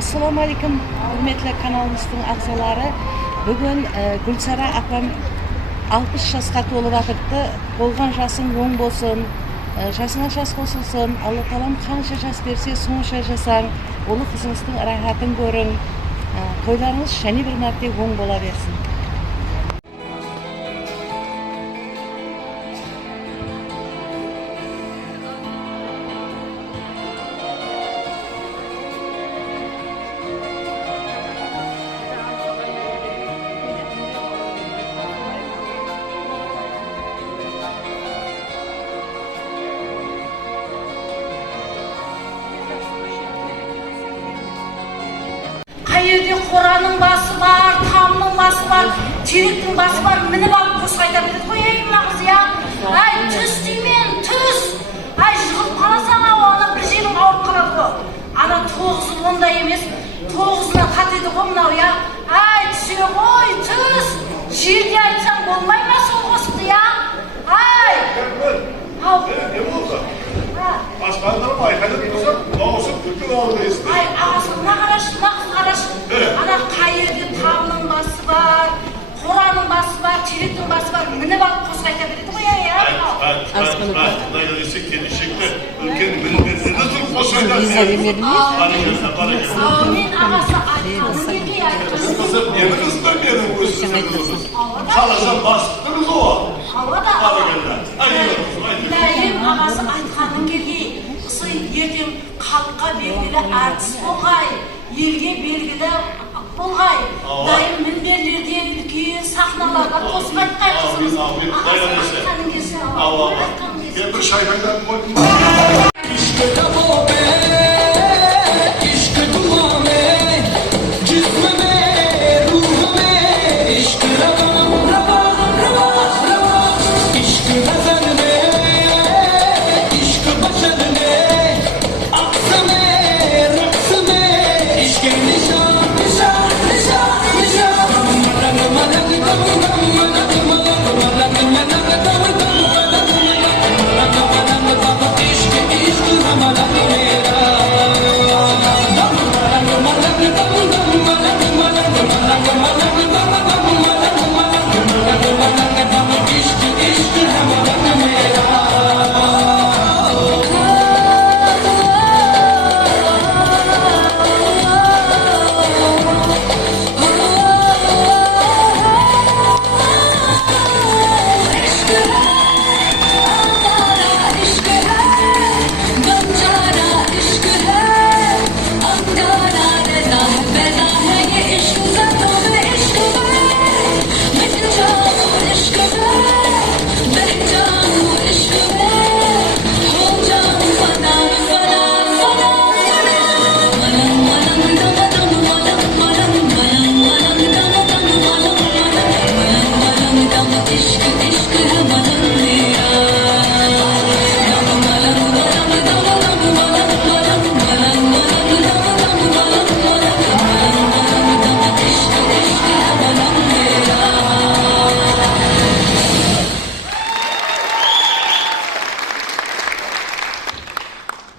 Assalomu alaykum, hurmatli kanalimizning a'zolari. Bugun Gulsara apam 60 yaşga to'lib o'tibdi. Bo'lgan жасың o'ng bo'lsin, жасыңа жас qo'shilsin. Alloh taolam qancha jas bersa, so'ngcha jasang, o'g'il qizingizning rohatini ko'ring. To'ylaringiz shani bir marta o'ng bo'laversin. Hayırda Kur'an'ın bası var, Tam'ın bası var, Çelik'in bası var, minip alıp kursayda bilip koyayım mı kız ya? Ay tüs demen, tüs! Ay jığıp kalasan ana bir jerim ağırıp kaladı bu. Ana 9 yıl onda emez, 9'una katıydı komnav ya. Ay tüsüne koy, tüs! Жерде айтсаң болмай ма сол қосыпты ya? Ay! Ne oldu? Başkanlarım ayakta dursa, doğuşup bütün oradayız. Ay ağzına karıştı, karıştı. Ana kayırdı, Tam'ın bası var, Kur'an'ın bası var, Çelik'in bası var. Minip alıp kursayda bilip koyayım ya. Dayısı gelişikti. Ülkenin minibirine nasıl koşacaksın? Amin ağası aykanı gibi ya. Kızım yeminiz de benim kızınız. Çalışan bastınız o. Havada Hadi gel. Dayım ağası aykanın gibi. Kısı ертең халыққа белгілі әртіс болғай, елге белгілі болғай. Дайым мінберлерде үлкен сахналарға қосып айтқай қызымыз. Айқаның келсе Ben bir şaybeden koydum.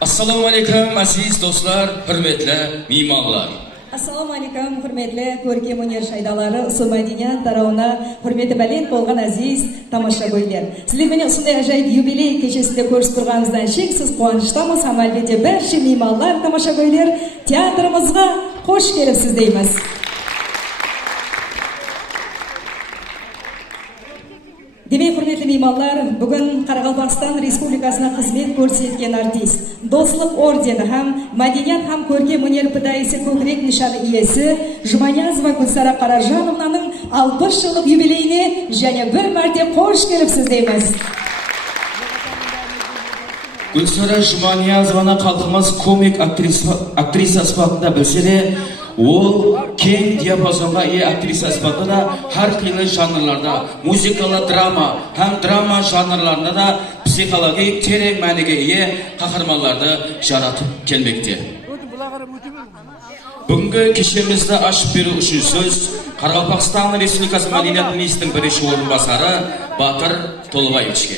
Assalomu alaykum aziz do'stlar, hurmatli mehmonlar. Assalomu alaykum hurmatli ko'rkam unir shaydalari, usul madaniyat tarovna hurmati baland bo'lgan aziz tomoshabinlar. Sizlar meni shunday ajoyib yubiley kechasida ko'rib turganingizdan cheksiz quvonchdamiz. Ham albatta barcha mehmonlar, tomoshabinlar teatrimizga xush kelibsiz deymiz. Demek hurmatli mehmonlar, bugun Qoraqalpog'iston Respublikasida xizmat ko'rsatgan artist, Do'stlik ordeni ham madaniyat ham ko'rkam unir fidoyisi ko'krak nishoni egasi Jumaniyazova Gulsara Qarajonovnaning 60 yillik yubileyini yana bir marta xush kelibsiz deymiz. Gulsara Jumaniyazovani xalqimiz komik aktrisa sifatida bilsa-da, o keng diapazonga ega aktrisa sifatida har xil janrlarda, muzikal drama ham drama janrlarida da psixologik terak ma'noga ega qahramonlarni yaratib kelmoqda. Bugungi kishimizda ashib beru uchun so'z Qoraqalpog'iston Respublikasi Madaniyat ministrining birinchi o'rinbosari Botir To'lg'ayevichga.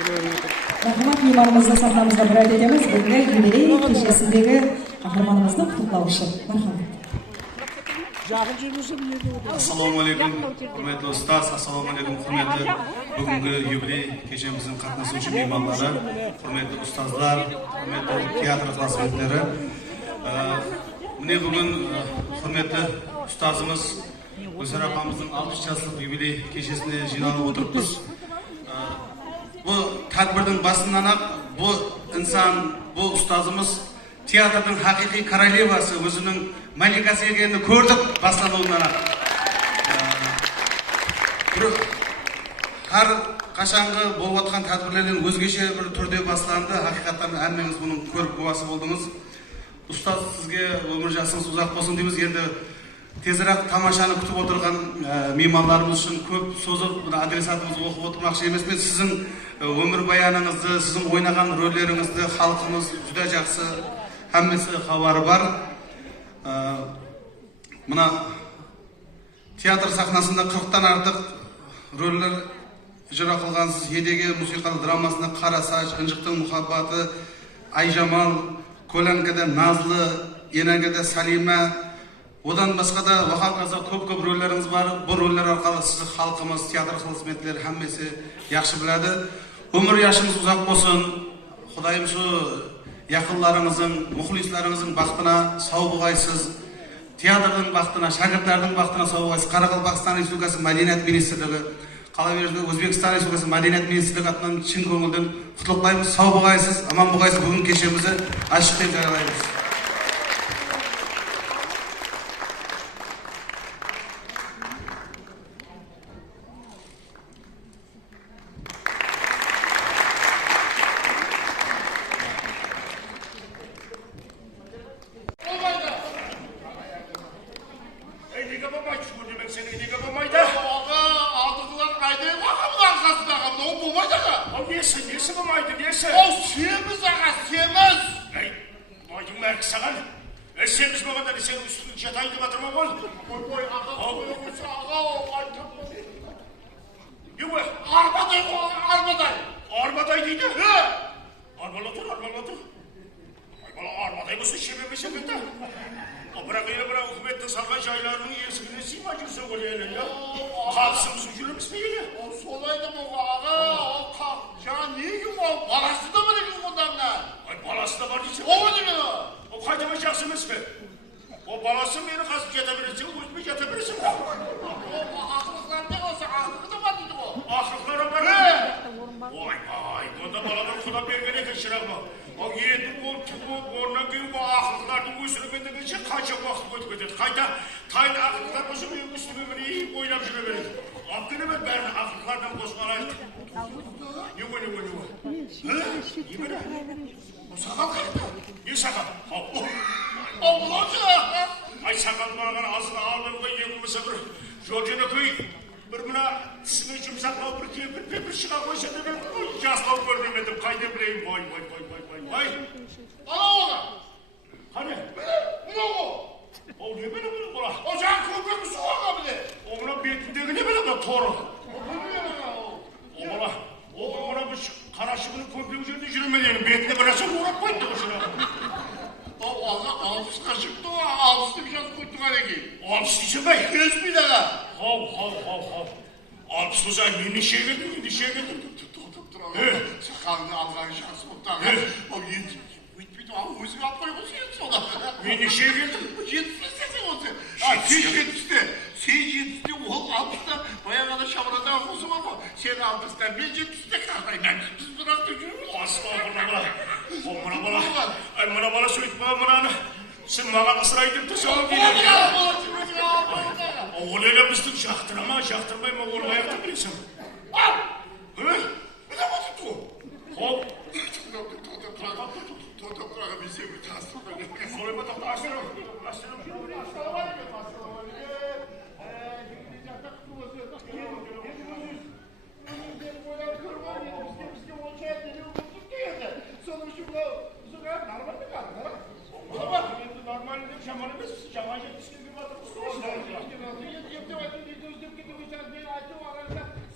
Rahmat, mehmonimizni sahnamizga murojaat etamiz. Bugungi yubiley kechasindagi qahramonimizni qutlauchi. Marhamat. Assalomu alaykum, hurmatli ustoz, assalomu alaykum, hurmatli bugungi yubiley kechamizning qatnashuvchi mehmonlari, hurmatli ustozlar, hurmatli teatr klassmedlari. Mene bugun hurmatli ustozimiz Gulsara opamizning 60 yoshlik yubiley kechasida jinolanib o'tiribmiz. Bu tadbirning boshidan bu inson, bu ustozimiz teatrning haqiqiy korolevasi, o'zining malikasi ekanini ko'rdik boshlanuvidan. Har qachongi bo'layotgan tadbirlarning o'zgacha bir turda boshlandi. Haqiqatan hammangiz buni ko'rib guvohi bo'ldingiz. Ustoz, sizga umr yo'lingiz uzoq bo'lsin deymiz. Endi tezroq tomoshani kutib o'tirgan mehmonlarimiz uchun ko'p so'zib, adresatimizni o'qib o'tirmoqchi emasman. Sizning umr bayoningizni, sizning o'ynagan rollaringizni xalqimiz juda yaxshi, hammasi xabari bor. Mana teatr sahnasida 40 dan ortiq rollar ijro qilgansiz. Yedagi musiqal dramasida Qara soch, Injiqning muhabbati, Ayjamal, Ko'lankada Nazli, Enagada Salima, odan boshqa da vaqoqaza ko'p rollaringiz bor. Bu rollar orqali sizni xalqimiz, teatr xizmatlari hammasi yaxshi biladi. Umr yoshingiz uzoq bo'lsin. Xudoyim shu yaqinlaringizning, muxlislaringizning baxtına sog' bo'lg'aysiz. Teatrning baxtına, shogirdlarning baxtına sog' bo'lg'aysiz. Qoraqalpog'iston Respublikasi Madaniyat ministrligi, qolaversa O'zbekiston Respublikasi Madaniyat ministrligi atman chin ko'ngildan qutlug'laymiz. Sog' bo'lg'aysiz, omon bo'lg'aysiz. Bugun kechamizni ochiq deb joylaymiz.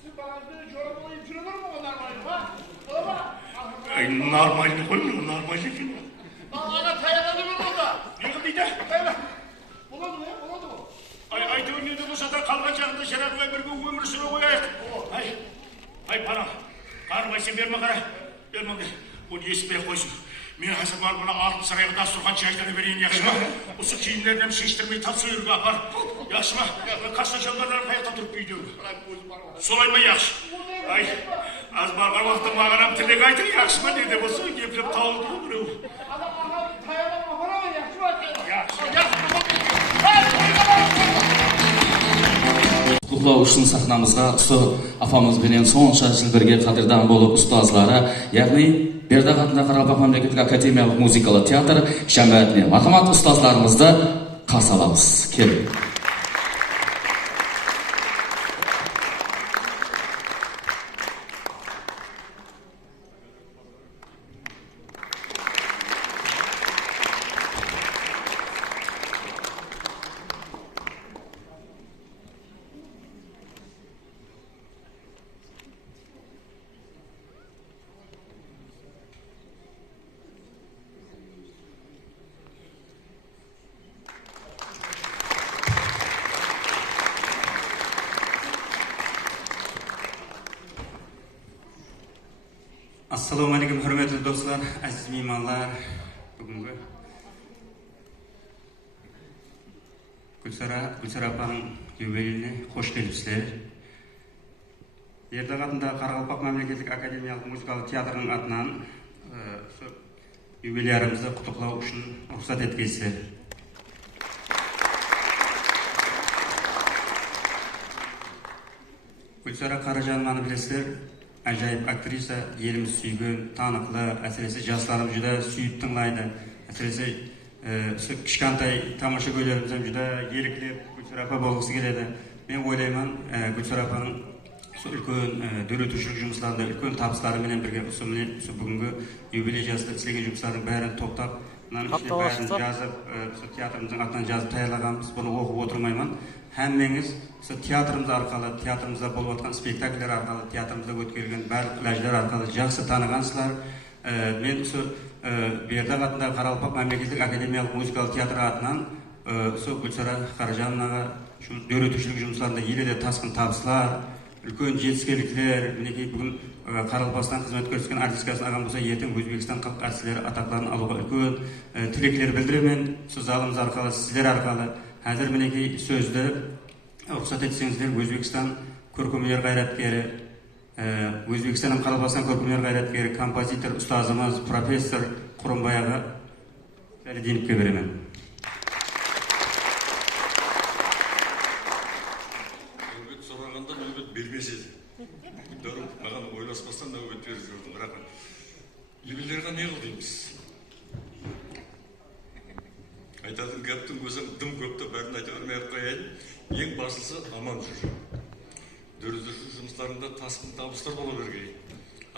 Siz bana şöyle olayım, şuralar mı onlar var? Ha? Ай, нормальный ғой, нормальный екен. Ана таяғаны ма болды? Не қыл дейді? Болады ғой, болады ғой. Әйтеуір не де болса да қалған жағында шарағылай бірге өмір сүре қояйық. Ай, пана, қарбай сен берме қара. Берме, оны еспей қойсын. Мен қазір барып мына алтын сарайға дастұрхан шайдана берейін, яқшы ма? Осы киімдерінен шештірмей татсы үйірге апар. Яқшы ма? Қашта жалғандарын қаяқта тұрып үйдеуі. Солай ма, яқшы? Ай, аз барған уақытта мағанам тілек айтыр, яқшы ма? Неде болса, кеплеп тауылды ғой біреу. Таяғаны ма қара, яқшы ма? Құтлау үшін сахнамызға ұсы апамызбенен сонша жыл бірге қадірдан болып ұстазлары, яғни Бердіғ атындағы Қарақалпақ мемлекеттік академиялық музыкалық театр жәмәтіне мархамат ұстазларымызды қарсы аламыз. Келin. Ассалаумағалейкум, hürmetli dostlar, aziz mehmonlar. Bugungi Gulsara apaning yubileyine hoş kelibsizlar. Berdiğ atınдағы Қарақалпақ мемлекеттік академиялық музыкалық театрының атынан юбилейімізді құттықтау үшін рұқсат еткейсіздер. Gulsara Қаражанованы білесіздер. Acayip aktrisa, elimiz suygun, tanıqlı, әсіресе жастарым juda suyib тыңлайды. Әсіресе кішкентай тамаша көйлерімізден juda еліктеп, Gulsara апа болғысы келеді. Мен ойлаймын, Gulsara апаның үлкен дөретушілік жұмыстарында, үлкен табыстары менен бірге бүгінгі юбилей жасында істеген жұмыстардың бәрін топтап, мынаның ішінде бәрін жазып, театрымыздың атынан жазып таярлағанбыз. Бұны оқып отырмаймын. Həmmeniz teatrımız arqalı, teatrımızda болып atқан spektakler arqalı, teatrımızda өткерген барлық ләждер arqalı жақсы танығансыздар. Мен Бердіғ атындағы Қарақалпақ мемлекеттік академиялық музыкалық театр атынан Gulsara Қаражановнаға дөретушілік жұмыстарында еледе тасқын табыстар, үлкен жетістіктер, мінекей бүгін Қарақалпақтан қызмет көрсеткен артисткасын ағам болса, ертең Өзбекстан халық артистері атақтарын алуға үлкен тілектер білдіремін. Залымыз арқылы, сіздер арқылы. Әзір мінекей сөзді рұқсат етсеңіздер, Өзбекстан көркемөнер қайраткері, Өзбекстанның Қарақалпақтан көркемөнер қайраткері, композитор, ұстазымыз, профессор Құрымбай аға Фәридиновке беремін. Нәубет сұрағанда нәубет бермес еді. Дәру маған ойласпастан нәубет беріп жүрдім. Рахмет. Юбилейға не қыл дейміз? Айтатын кәптің көзім дым көпті бәрін айта өрмей-ақ қояйын. Ең басылсы аман жүр. Дөретушілік жұмыстарында тасқын табыстар бола бергей.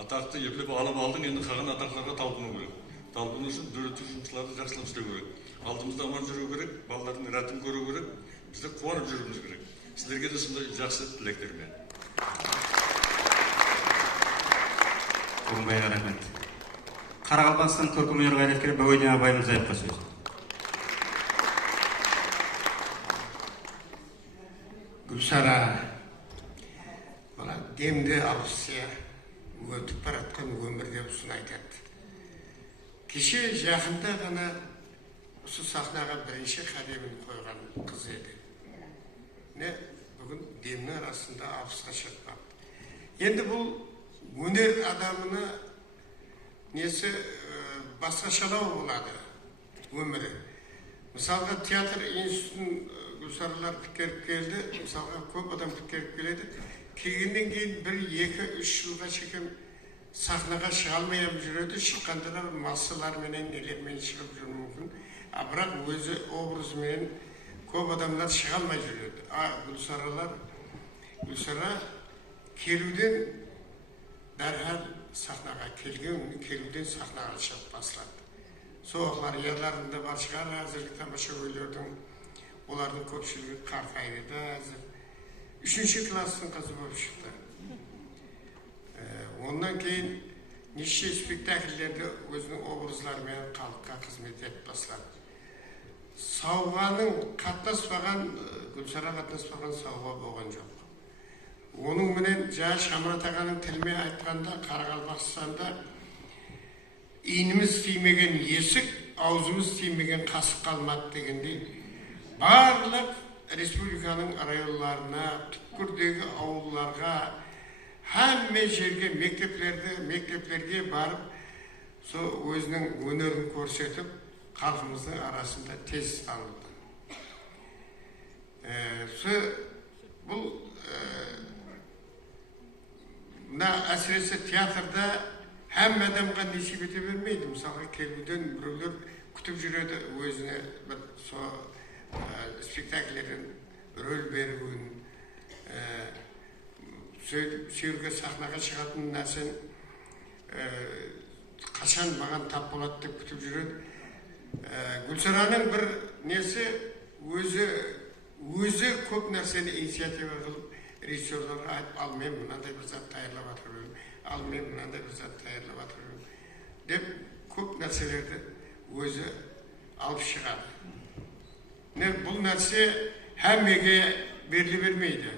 Атақты еплеп алып алдың, енді қаған атақтарға талпыну керек. Талпыну үшін дөретушілік жұмыстарды жақсылап істеу керек. Алдымызда аман жүру керек, балалардың рәтін көру керек, бізде қуанып жүруіміз керек. Сіздерге де сондай жақсы тілектермен. Құрымбайға рахмет. Қарақалпақтан көркемөнер қайраткері Бөгейден абайымыз айтқа сөз. Gulsara, mana demde alışsa, ötüp baratkan ömürde usun aytады. Kişi жақында ғана осы сахнаға бірінші қадамын қойған қыз еді. Бүгін демнің арасында алысқа шығып қалды. Енді бұл өнер адамына несі басқашалау болады өмірі. Мысалға театр институтын Gulsaralar тікеріп келді, мысалға көп адам тікеріп келеді. Келгеннен кейін 1-2-3 жылға шекем сахнаға шыға алмай жүреді, шыққанда да массаларменен, нелермен шығып жүру мүмкін. Бірақ өзі образымен көп адамдар шыға алмай жүреді. Gulsara келуден дәрхал сахнаға келуден сахнаға шығып басылады. Соғылар ерлерінде бар шығар, әзіргі тамаша көйлердің олардың көпшілігі қартайды әзір. 3-ші класстың қызы болып шықты. Ondan кейін неше спектакльлерді өзінің образларымен халыққа қызмет етіп бастады. Сауғаның қатынаспаған, Гүлсара қатынаспаған сауға болған жоқ. Оның менен жаңа Шамрат ағаның тілімен айтқанда, Қарақалпақстанда иініміз тимеген есік, аузымыз тимеген қасық қалмады дегендей, барлық республиканың районларына, түкпірдегі ауылларға, әмме жерге, мектептерге барып, сол өзінің өнерін көрсетіп, халқымыздың арасында тез танылды. Бұл әсіресе театрда әм адамға несіп ете бермейді. Мысалға келуден біреулер күтіп жүреді, өзіне бір спектакльден рөл беруін, сөйірге сахнаға шығатын нәрсен қашан маған тап болады деп күтіп жүреді. Гүлсараның бір несі өзі көп нәрсені инициатива қылып, режиссерларға айтып, ал мен мынандай бір зат даярлап жатырмын, ал мен мынандай бір зат даярлап жатырмын деп көп нәрселерді өзі алып шығады. Бұл нәрсе әммеге беріле бермейді.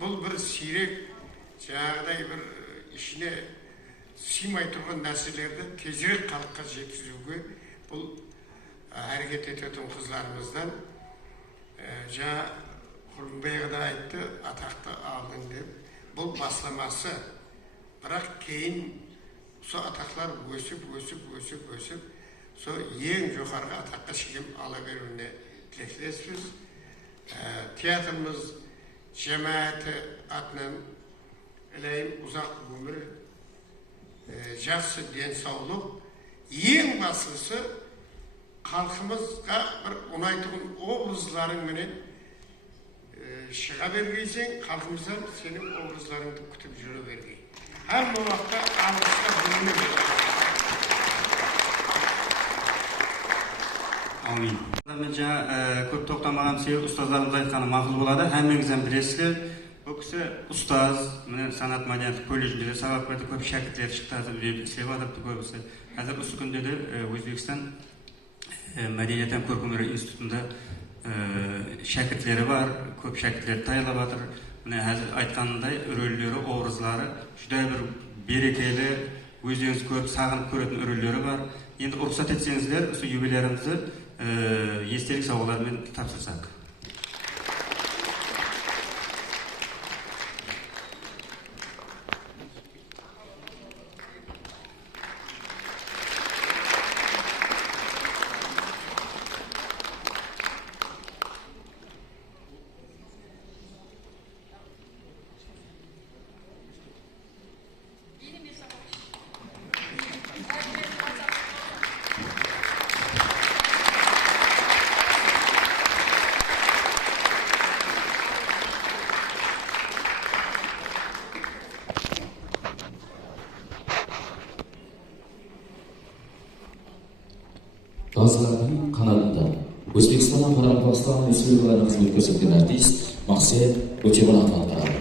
Бұл бір сирек, жаңағыдай бір ішіне симай тұрған нәрселерді тезірек халыққа жеткізуге бұл әрекет ететін қызларымыздан жаңа Құрбайға айтты, атақты алдың деп, бұл басламасы. Бірақ кейін сол атақлар өсіп, сол ең жоғарғы атаққа шығып ала беруіне тілектеспіз. Театрымыз жамағаты атынан ілейім ұзақ өмір, жақсы денсаулық, ең басысы халқымызға бір ұнайтын образларың менен шыға бергейсен, халқымыздан сенің образларыңды күтіп жүре бергей. Әр уақытта алғысқа бөліне бергей. Амин. Мен жаңа көп тоқтамаған себебі ұстаздарымыз айтқаны мақұл болады. Әммеңізден білесіздер. Бұл кісі ұстаз, санат мәдениет колледжінде сабақ берді, көп шәкірттер шықты, істеп жатырды көбісі. Қазір осы күнде де Өзбекстан мәдениет һәм көркемдер институтында шәкірттері бар, көп шәкірттер даярлап жатыр. Міне қазір айтқанындай рөлдері, образлары жүдә бір берекелі, өздеріңіз көріп, сағынып көретін рөлдері бар. Енді рұқсат етсеңіздер, осы юбилейімізді естелік сауалармен тапсырсақ. Газылардың қанатында Өзбекстаннан Қарақалпақстан республикаларына қызмет көрсеткен артист Мақсет Өтемұратов атқарады.